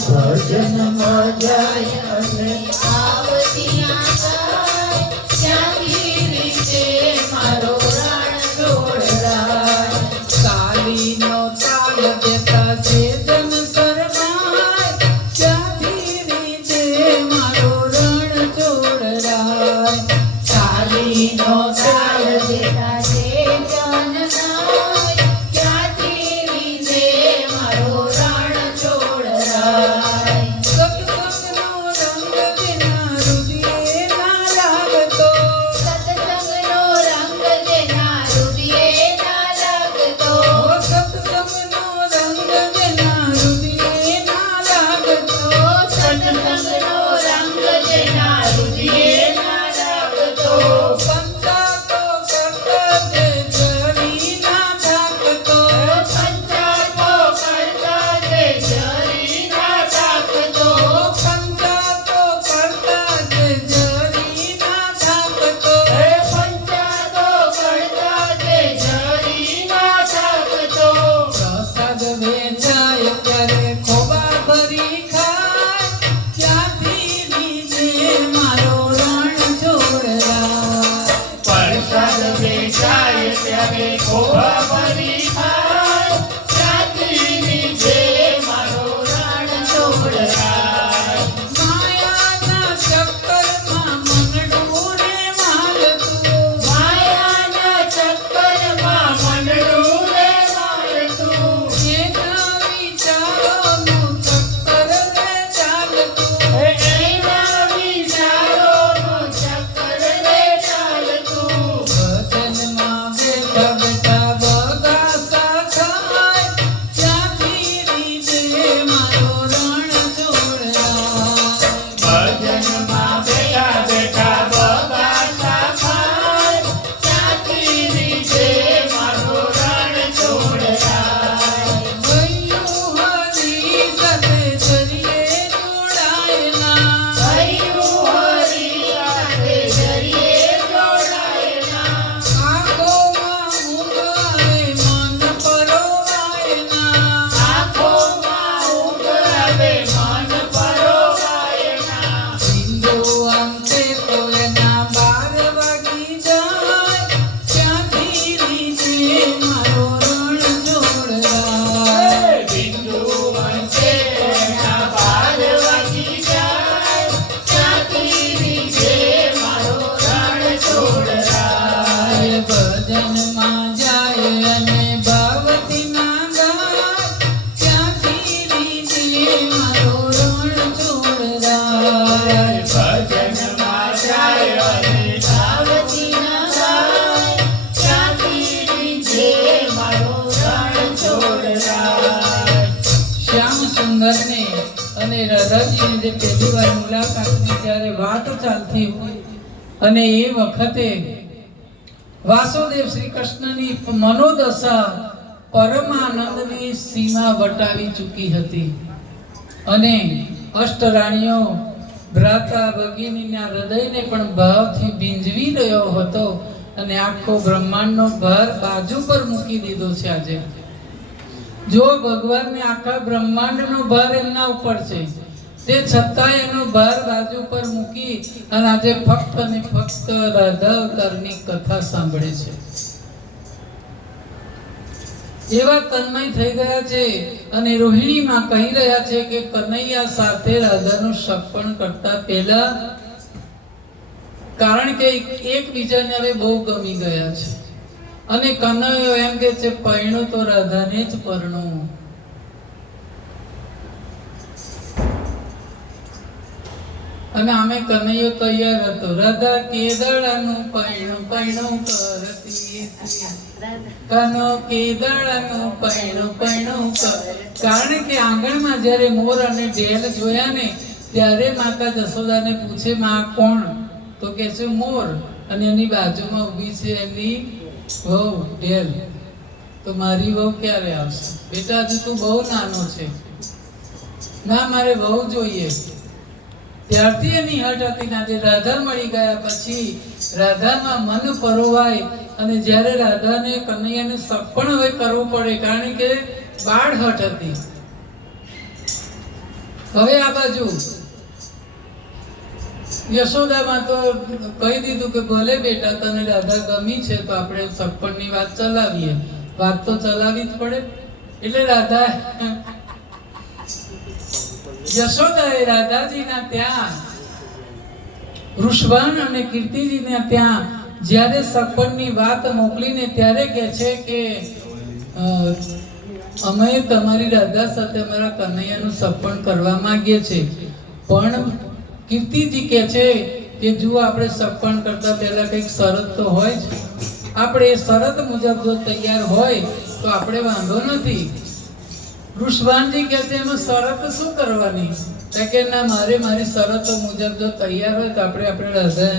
ભજનમાં જાય અને આવતી આંગણ ક્યાંથી રીચે મારો રણ જોડરાય કાલીનો તાલ દેતા છે જન શરમાય ક્યાંથી રીચે મારો રણ જોડરાય કાલીનો તાલ દેતા છે જનનાય ક્યાંથી રીચે મારો રણ જોડરાય સત્સંગનો રંગ જેના રુધિરે ના લાગતો સત્સંગનો રંગ જેના રુધિરે ના લાગતો સત્સંગનો રંગ જેના રુધિરે ના લાગતો સત્સંગનો રંગ જેના રુધિરે ના લાગતો પંચાતો કરતા જે જરી ના થાકતો પંચાતો કરતા જે જરી ના થાકતો પંચાતો કરતા જે જરી ના થાકતો પંચાતો કરતા જે જરી ના થાકતો પ્રસાદ વેચાય ત્યારે ખોબા ભરી ખાય ક્યાંથી લીધે મારો રણ જોડરાય પ્રસાદ વેચાય ત્યારે ખોબા ભરી ખાય ક્યાંથી લીધે મારો રણ જોડરાય માયાના ચક્કરમાં મન ડૂબે માલતું માયાના ચક્કરમાં મન ડૂબે મારતું એના વિચારોનું ચક્કર રે ચાલતું એના વિચારોનું ચક્કર રે ચાલતું ભજનમાં બેઠા બેઠા બગાસા ખાય ક્યાંથી લીધે મારો રણ જોડરાય ભજનમાં બેઠા બેઠા બગાસા ખાય ક્યાંથી લીધે મારો રણ જોડરાય ભૈયું હરી સાથે જરીએ જોડાયેલા ભૈયું હરી સાથે જરીએ જોડાયેલા આંખોમાં ઊંઘ આવે મન પરોવાયેલા આંખોમાં ઊંઘ આવે મન પરોવાયેલા સિંધુ અંતે તો એના 12 વાગી જાય ક્યાંથી લીધે મારો રણ જોડરાય બિંદુ વંચે એના 12 વાગી જાય ક્યાંથી લીધે મારો રણ જોડરાય ભજનમાં જાય અને ભાવથી ના ગાય ક્યાંથી લીધે મારો રણ જોડરાય ભજનમાં જાય અને ભાવથી ના ગાય ક્યાંથી લીધે મારો રણ જોડરાય શ્યામ સુંદરને અને રાધાજીની જે પહેલી વાર મુલાકાતની જ્યારે વાત ચાલતી હોય અને એ વખતે વાસુદેવ શ્રી કૃષ્ણની મનોદશા પરમાનંદની સીમા વટાવી ચૂકી હતી અને અષ્ટરાણીઓ ભ્રાતા ભગિનીના હૃદયને પણ ભાવથી ભીંજવી રહ્યો હતો અને આખો બ્રહ્માંડનો ભાર બાજુ પર મૂકી દીધો છે આજે જો ભગવાનને આખા બ્રહ્માંડનો ભાર એમના ઉપર છે તે છતાંય એનો ભાર બાજુ પર મૂકી અને આજે ફક્ત અને ફક્ત રાધા અવતારની કથા સાંભળે છે એવા તન્મય થઈ ગયા છે અને રોહિણીમાં કહી રહ્યા છે કે કનૈયા સાથે રાધાનું સપન કરતા પહેલા કારણ કે એકબીજાને હવે બહુ ગમી ગયા છે અને કનૈયો એમ કે છે પરણું તો રાધાને જ પરણું અને આમે કનૈયો તૈયાર હતો રાધા કેદળાનું પરણું પરણું કરતી કનો કેદળાનું પરણું પરણું કારણ કે આંગણમાં જ્યારે મોર અને ઢેલ જોયા ને ત્યારે માતા જશોદાને પૂછે માં કોણ તો કે છે મોર અને એની બાજુમાં ઊભી છે એની વહુ ઢેલ તો મારી વહુ ક્યારે આવશે બેટા હજુ તું બહુ નાનો છે ના મારે વહુ જોઈએ ત્યારથી એની હટ હતી આજે રાધા મળી ગયા પછી રાધામાં મન પરોવાય અને જ્યારે રાધાને કનૈયાને સપણ હવે કરવું પડે કારણ કે બાળ હટ હતી હવે આ બાજુ યશોદામાં તો કહી દીધું કે ભલે બેટા તને રાધા ગમી છે તો આપણે સગપણની વાત ચલાવીએ. વાત તો ચલાવી જ પડે. એટલે રાધા યશોદાએ રાધાજીના ત્યાં વૃષભાન અને કીર્તિજીના ત્યાં જ્યારે સગપણની વાત મોકલીને ત્યારે કહે છે કે અમે તમારી રાધા સાથે અમારા કનૈયાનું સગપણ કરવા માંગીએ છીએ. પણ કીર્તિજી કહે છે કે જો આપણે સગપણ કરતા પહેલા કંઈક શરત તો હોય જ. આપણે એ શરત મુજબ જો તૈયાર હોય તો આપણે વાંધો નથી. વૃષભાનજી કહે છે એમાં શરત શું કરવાની? કે ના, મારી શરતો મુજબ જો તૈયાર હોય તો આપણે રાધા